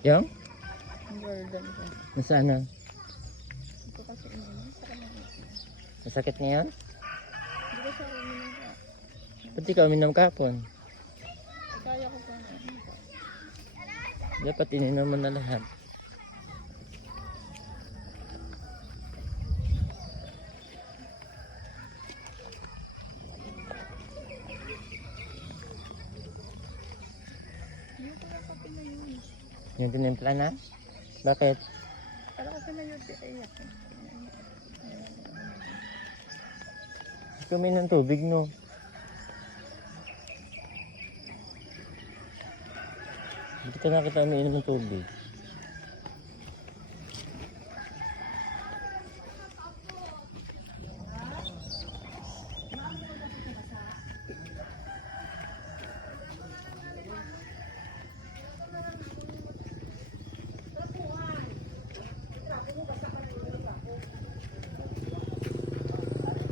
Yung? Jordan ko. Nasaan na? Ito kasi Masakit ngayon? hindi ko siya uminom ka. Pati ka uminom kapon. Kaya ko pa na. Dapat ininom mo na lahat. Hindi ko na kape na yun. Yung tinimpla na? Bakit? Kala ko pinayod si Aya. Kumain ng tubig, no? Hindi ka nakita umiinom ng tubig.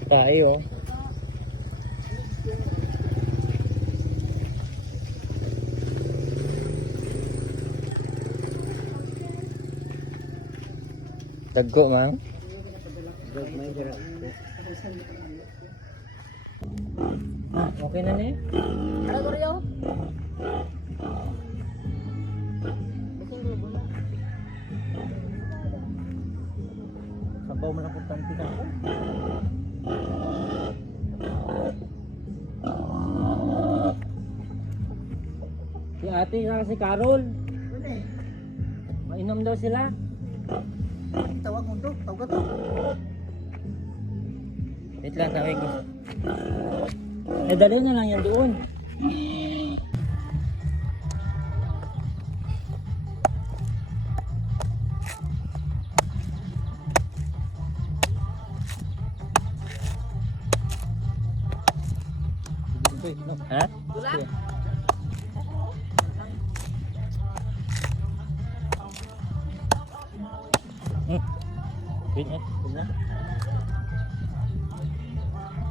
Tayo. Tagko, mang. Okay na ni? Ano ko rin Sabaw mo lang kung tanti ka. Si ate na si Carol. Mainom daw sila. Tawag mo to. Tawag to. Wait lang, tawag ko. Eh, dali na lang yan doon. Ha? Wala. Wait na.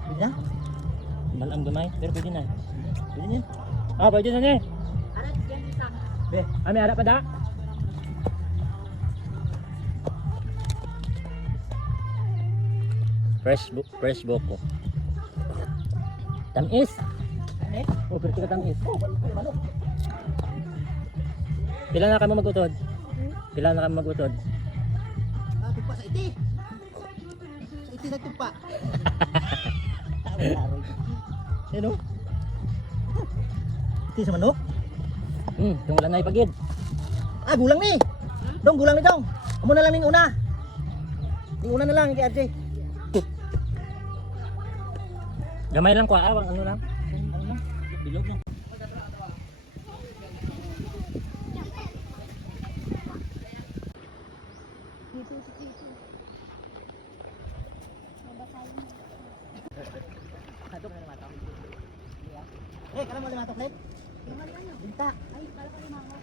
Pwede na? Malang gamay, pero pwede na. Pwede na. Ah, pwede na eh. Arat, yan isa. Be, may harap pa da? Fresh book ko. Tamis. Oh, pero ka tamis. Pila na kami magutod? Pila na kami magutod? Tupa sa iti. Sa iti na tupa. Ano? Iti sa manok. Yung wala na ipagid. Ah, gulang ni. Dong, gulang ni dong. Amo na lang ning una. Ning una na lang kay RJ. Gamay lang kwa, awang ano lang. Bilog lang. Eh, kana mo limatok net? Binta. Ay, kala ko limango.